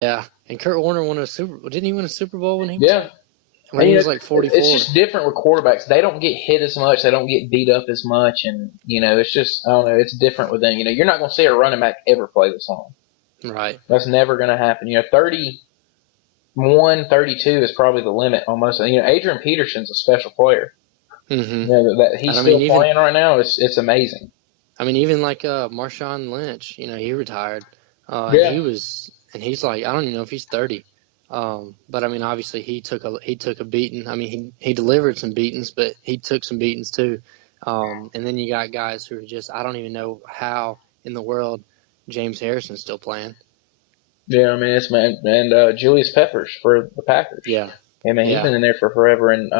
Yeah, and Kurt Warner didn't he win a Super Bowl Yeah. when And, he was like it's 44? just different with quarterbacks. They don't get hit as much. They don't get beat up as much. And, it's just, I don't know, it's different with them. You're not going to see a running back ever play this long. Right. That's never going to happen. 31, 32 is probably the limit almost. Adrian Peterson's a special player. Mm-hmm. That he's And still playing right now. It's amazing. even like Marshawn Lynch, he retired, Yeah. and he's like, I don't even know if he's 30. But I mean, obviously he took a beating. I mean, he delivered some beatings, but he took some beatings too. And then you got guys who are just, I don't even know how in the world James Harrison's still playing. Yeah, I mean, it's man, and Julius Peppers for the Packers. Yeah, I mean, he's yeah, been in there for forever. And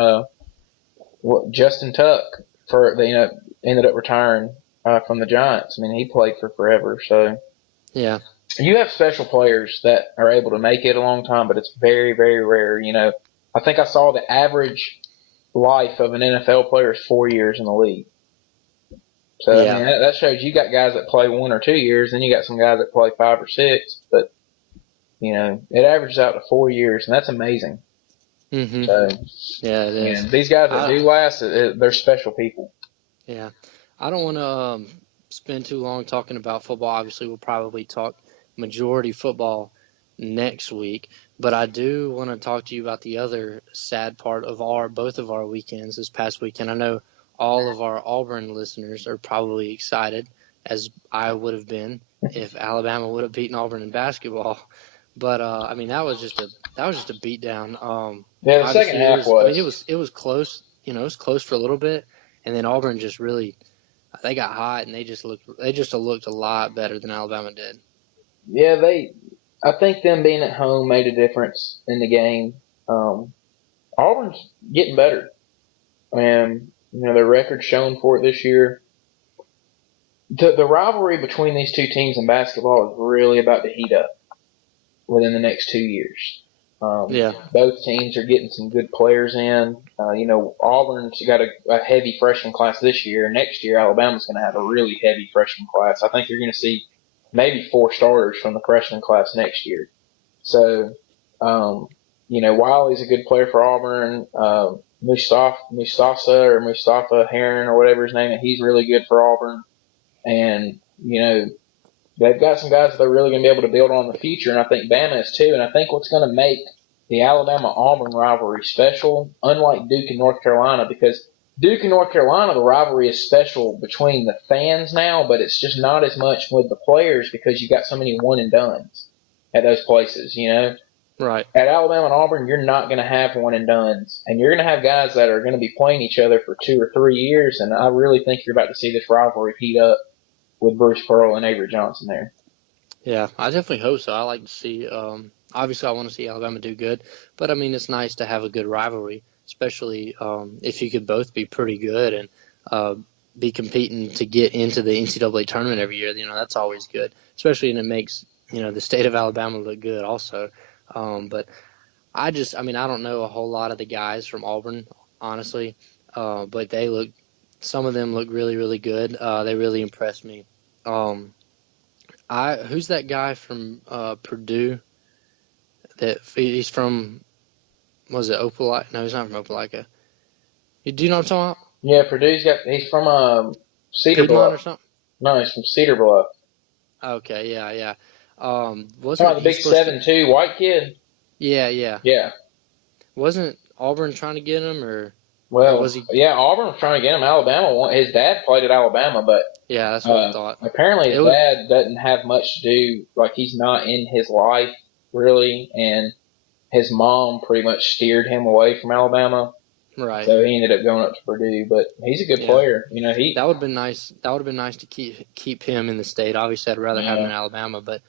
Justin Tuck ended up retiring from the Giants. I mean, he played for forever. So yeah, you have special players that are able to make it a long time, but it's very, very rare. I think I saw the average life of an NFL player is 4 years in the league. So I mean, yeah. that shows you got guys that play 1 or 2 years, then you got some guys that play 5 or 6. But it averages out to 4 years, and that's amazing. Mm-hmm. So Yeah, it is. these guys that I do last, they're special people. Yeah, I don't want to spend too long talking about football. Obviously, we'll probably talk majority football next week, but I do want to talk to you about the other sad part of both of our weekends this past weekend. I know all of our Auburn listeners are probably excited, as I would have been if Alabama would have beaten Auburn in basketball. But I mean, that was just a beatdown. Yeah, the second Obviously, half it was. was close. It was close for a little bit, and then Auburn just really they got hot and they just looked a lot better than Alabama did. Yeah, I think them being at home made a difference in the game. Um, Auburn's getting better, and their record's shown for it this year. The rivalry between these two teams in basketball is really about to heat up within the next 2 years. Yeah, Both teams are getting some good players in. Auburn's got a heavy freshman class this year. Next year, Alabama's going to have a really heavy freshman class. I think you're going to see maybe 4 starters from the freshman class next year. So, Wiley's a good player for Auburn. Mustafa Heron or whatever his name is, he's really good for Auburn. And, they've got some guys that they're really going to be able to build on in the future, and I think Bama is too. And I think what's going to make the Alabama-Auburn rivalry special, unlike Duke and North Carolina, because Duke and North Carolina, the rivalry is special between the fans now, but it's just not as much with the players because you got so many one and dones at those places. right. At Alabama and Auburn, you're not going to have one and dones, and you're going to have guys that are going to be playing each other for 2 or 3 years. And I really think you're about to see this rivalry heat up with Bruce Pearl and Avery Johnson there. Yeah, I definitely hope so. I like to see. Obviously, I want to see Alabama do good, but I mean, it's nice to have a good rivalry, especially if you could both be pretty good and uh, be competing to get into the NCAA tournament every year. That's always good, especially and it makes the state of Alabama look good also. But I mean, I don't know a whole lot of the guys from Auburn, honestly, but some of them look really, really good. They really impressed me. Um, who's that guy from Purdue? That he's from, was it Opelika? No, he's not from Opelika. Do you know what I'm talking about? Yeah, he's from Cedar Piedmont Bluff. or something? No, he's from Cedar Bluff. Okay, yeah, yeah. Oh, Wasn't the he big supposed to? 7'2" white kid. Yeah, yeah. Yeah. Wasn't Auburn trying to get him, or Well, was he? yeah, Auburn was trying to get him. His dad played at Alabama, but Yeah, that's what I thought. apparently It his was dad doesn't have much to do. Like he's not in his life really, and his mom pretty much steered him away from Alabama. right. So he ended up going up to Purdue, but he's a good Yeah, player. He that would have been nice. That would have been nice to keep him in the state. Obviously, I'd rather have him yeah. in Alabama, but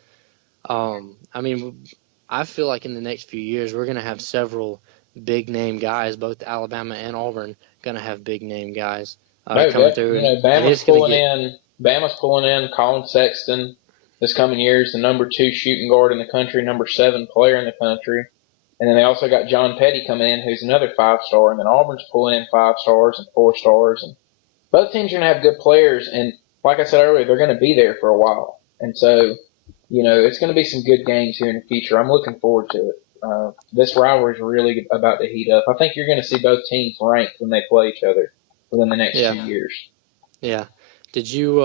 I mean, I feel like in the next few years we're gonna have several big name guys, both Alabama and Auburn, gonna have big name guys No, coming through, definitely. and it's gonna get Bama's pulling in Colin Sexton this coming year is the number 2 shooting guard in the country, number 7 player in the country. And then they also got John Petty coming in, who's another 5 star. And then Auburn's pulling in 5 stars and 4 stars. And both teams are going to have good players. And like I said earlier, they're going to be there for a while. And so it's going to be some good games here in the future. I'm looking forward to it. This rivalry is really about to heat up. I think you're going to see both teams ranked when they play each other within the next Yeah, 2 years. yeah. Did you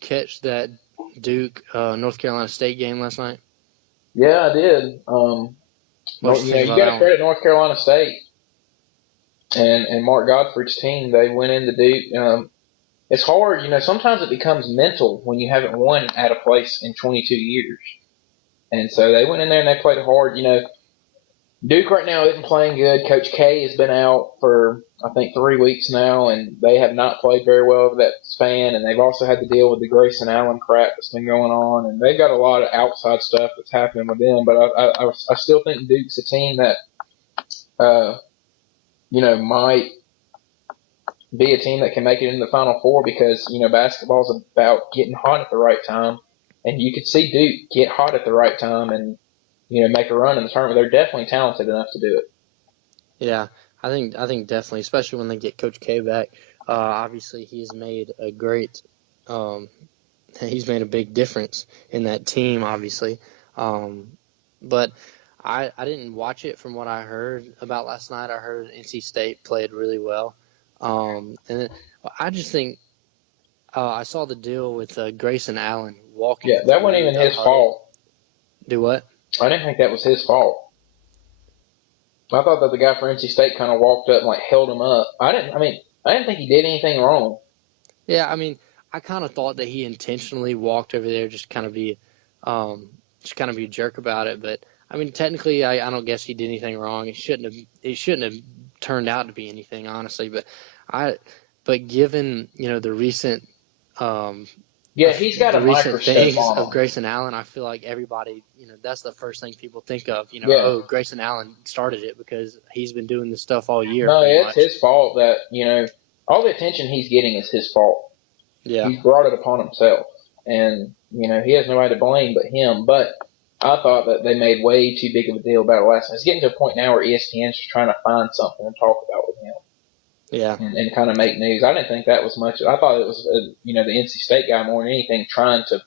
catch that Duke North Carolina State game last night? Yeah, I did. What did you think You about got that to one? credit North Carolina State and Mark Godfrey's team. They went into Duke. It's hard, sometimes it becomes mental when you haven't won at a place in 22 years. And so they went in there and they played hard. Duke right now isn't playing good. Coach K has been out for, I think, 3 weeks now, and they have not played very well over that span. And they've also had to deal with the Grayson Allen crap that's been going on. And they've got a lot of outside stuff that's happening with them. But I still think Duke's a team that, uh, might be a team that can make it into the Final Four because, basketball's about getting hot at the right time. And you could see Duke get hot at the right time and, make a run in the tournament. They're definitely talented enough to do it. Yeah, I think definitely, especially when they get Coach K back. Obviously, um, he's made a big difference in that team, obviously. But I didn't watch it. From what I heard about last night, I heard NC State played really well. And I just think I saw the deal with Grayson Allen walking Yeah, that wasn't through even the his huddle. fault. Do what? I didn't think that was his fault. I thought that the guy for NC State kind of walked up and held him up. I didn't think he did anything wrong. Yeah, I mean, I kind of thought that he intentionally walked over there just kind of be a jerk about it. But I mean, technically, I don't guess he did anything wrong. It shouldn't have turned out to be anything, honestly. I, but given the recent um, Yeah, he's got a the recent microscope things on of him. Grayson Allen, I feel like everybody, that's the first thing people think of. Yeah. Oh, Grayson Allen started it because he's been doing this stuff all year, No, pretty it's much. his fault that, all the attention he's getting is his fault. Yeah, He's brought it upon himself. And, he has nobody to blame but him. But I thought that they made way too big of a deal about it last night. It's getting to a point now where ESPN's just trying to find something to talk about with him. yeah, And kind of make news. I didn't think that was much. I thought it was, the NC State guy more than anything trying to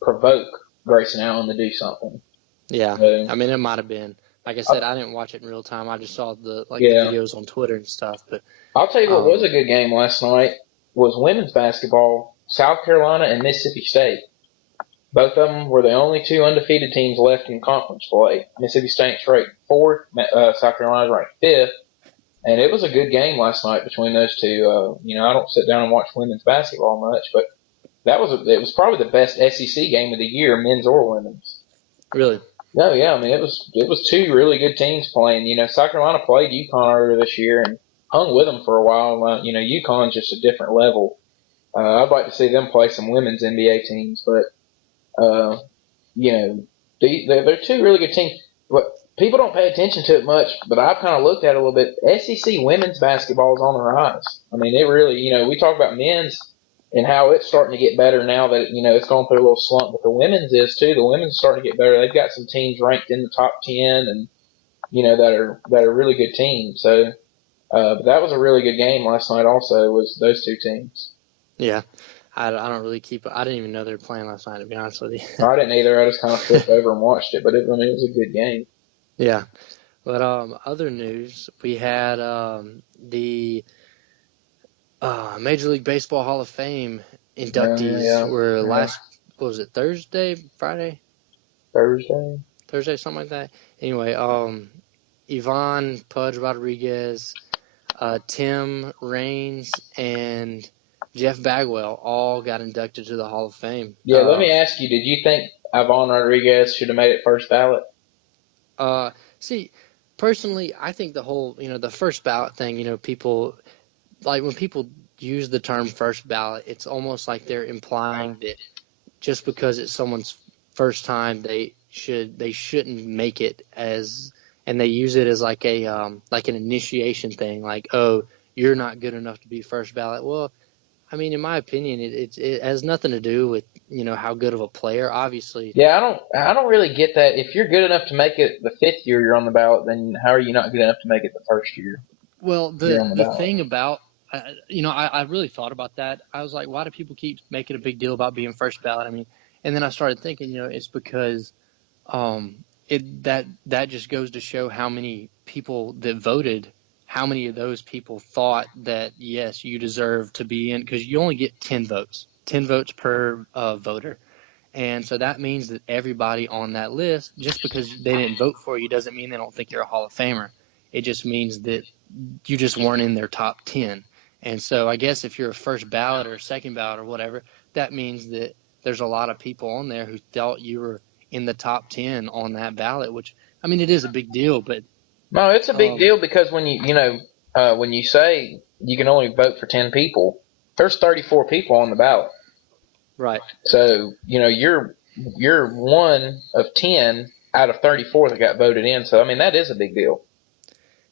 provoke Grayson Allen to do something. yeah. So, I mean, it might have been. Like I I, said, I didn't watch it in real time. I just saw the yeah, videos on Twitter and stuff. But I'll tell you what was um, a good game last night was women's basketball. South Carolina and Mississippi State. Both of them were the only two undefeated teams left in conference play. Mississippi State's ranked fourth, South Carolina's ranked fifth, and it was a good game last night between those two. I don't sit down and watch women's basketball much, but it was probably the best SEC game of the year, men's or women's. really, No, yeah, I mean it was two really good teams playing. South Carolina played UConn earlier this year and hung with them for a while. UConn's just a different level. I'd like to see them play some women's NBA teams, but uh, they're two really good teams. But people don't pay attention to it much, but I've kind of looked at it a little bit. SEC women's basketball is on the rise. I mean, it really, we talk about men's and how it's starting to get better now that, it's going through a little slump, but the women's is too. The women's starting to get better. They've got some teams ranked in the top 10 and, that are really good teams. So, but that was a really good game last night also was those two teams. yeah. I don't really keep. I didn't even know they were playing last night, to be honest with you. I didn't either. I just kind of flipped over and watched it, but it was a good game. Yeah. But other news, we had the Major League Baseball Hall of Fame inductees Yeah, were yeah. what was it, Thursday, Friday? Thursday. Thursday, something like that. Anyway, Ivan Pudge Rodriguez, Tim Raines, and Jeff Bagwell all got inducted to the Hall of Fame. Yeah, let me ask you, did you think Ivan Rodriguez should have made it first ballot? See, personally, I think the whole, the first ballot thing, people, like when people use the term first ballot, it's almost like they're implying that just because it's someone's first time, they shouldn't make it as, and they use it as like like an initiation thing, like, oh, you're not good enough to be first ballot. Well, I mean, in my opinion, it has nothing to do with how good of a player. Obviously, Yeah, I don't really get that. If you're good enough to make it the fifth year you're on the ballot, then how are you not good enough to make it the first year well, you're the on the the ballot? thing about I really thought about that. I was like, why do people keep making a big deal about being first ballot? I mean, And then I started thinking, it's because that just goes to show how many people that voted, how many of those people thought that yes, you deserve to be in, because you only get 10 votes per voter. And so that means that everybody on that list, just because they didn't vote for you, doesn't mean they don't think you're a Hall of Famer. It just means that you just weren't in their top 10. And so I guess if you're a first ballot or second ballot or whatever, that means that there's a lot of people on there who thought you were in the top 10 on that ballot, which, I mean, it is a big deal, but No, it's a big deal because when when you say you can only vote for 10 people, there's 34 people on the ballot. right. So you're one of 10 out of 34 that got voted in. So I mean that is a big deal.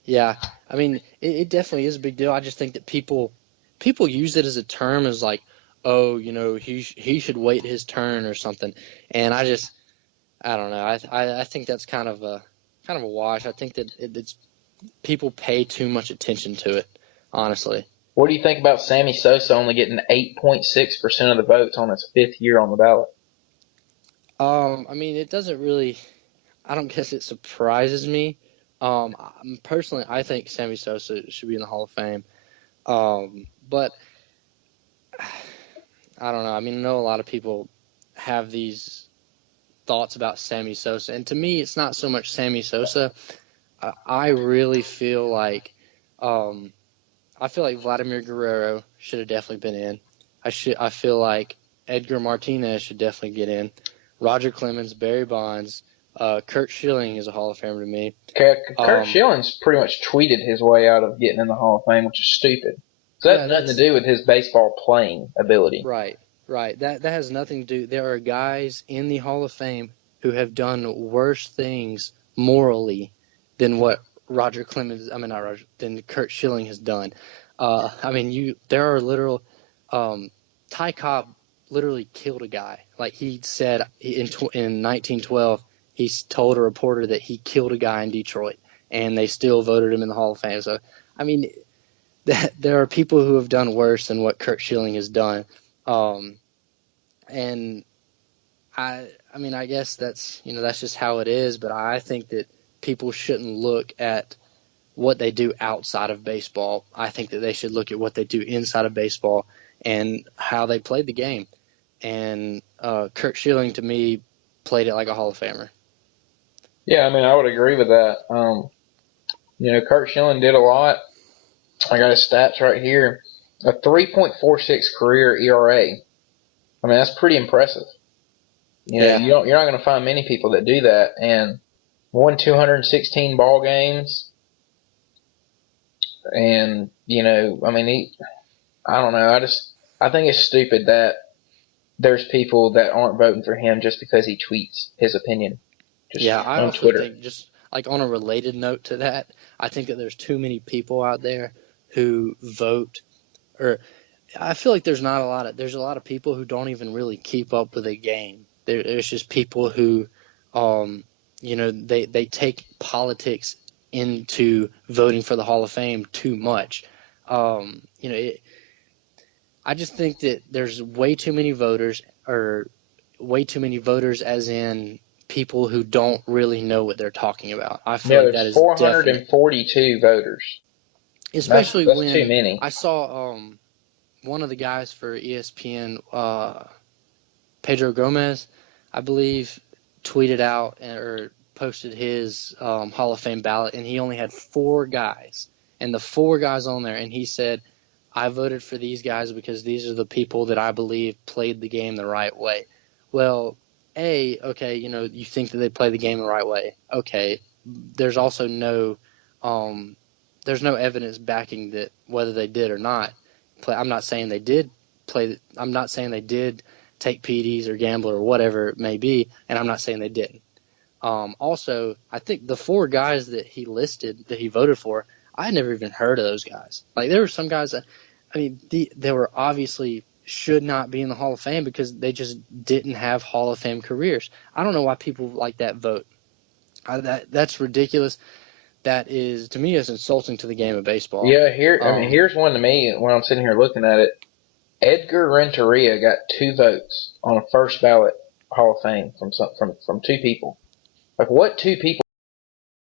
Yeah. I mean, it definitely is a big deal. I just think that people use it as a term as like, oh, he should wait his turn or something. And I don't know. I think that's kind of a wash. I think that it's people pay too much attention to it, honestly. What do you think about Sammy Sosa only getting 8.6% of the votes on his 5th year on the ballot? I mean, it doesn't really. I don't guess it surprises me. Personally, I think Sammy Sosa should be in the Hall of Fame. But I don't know. I mean, I know a lot of people have these thoughts about Sammy Sosa, and to me, it's not so much Sammy Sosa. I really feel like Vladimir Guerrero should have definitely been in. I feel like Edgar Martinez should definitely get in. Roger Clemens, Barry Bonds, Kurt Schilling is a Hall of Famer to me. Kurt Schilling's pretty much tweeted his way out of getting in the Hall of Fame, which is stupid. So that has nothing to do with his baseball playing ability. Right. That has nothing to do. There are guys in the Hall of Fame who have done worse things morally than what than Kurt Schilling has done. There are literal. Ty Cobb literally killed a guy. Like he said in 1912, he told a reporter that he killed a guy in Detroit, and they still voted him in the Hall of Fame. So, I mean, there are people who have done worse than what Kurt Schilling has done. And I guess that's just how it is. But I think that people shouldn't look at what they do outside of baseball. I think that they should look at what they do inside of baseball and how they played the game. And Kurt Schilling, to me, played it like a Hall of Famer. Yeah, I mean, I would agree with that. Kurt Schilling did a lot. I got his stats right here. A 3.46 career ERA. I mean, that's pretty impressive. You're not going to find many people that do that. And won 216 ball games. And I don't know. I think it's stupid that there's people that aren't voting for him just because he tweets his opinion. I also think, just like on a related note to that, I think that there's too many people out there who vote, or I feel like there's a lot of people who don't even really keep up with the game. There's just people who, they take politics into voting for the Hall of Fame too much. I just think that there's way too many voters as in people who don't really know what they're talking about. I feel like that is 442 voters. Especially that's when too many. I saw one of the guys for ESPN, Pedro Gomez, I believe, tweeted out or posted his Hall of Fame ballot, and he only had 4 guys. And the 4 guys on there, and he said, I voted for these guys because these are the people that I believe played the game the right way. Well, okay, you think that they play the game the right way. Okay, there's also no evidence backing that whether they did or not. I'm not saying they did I'm not saying they did take PEDs or gamble or whatever it may be, and I'm not saying they didn't. Also, I think the 4 guys that he listed that he voted for, I had never even heard of those guys. Like, there were some guys that, they were obviously should not be in the Hall of Fame because they just didn't have Hall of Fame careers. I don't know why people like that vote. That's ridiculous. That is, to me, is insulting to the game of baseball. Yeah, here's one to me when I'm sitting here looking at it. Edgar Renteria got 2 votes on a first ballot Hall of Fame from two people. Like, what two people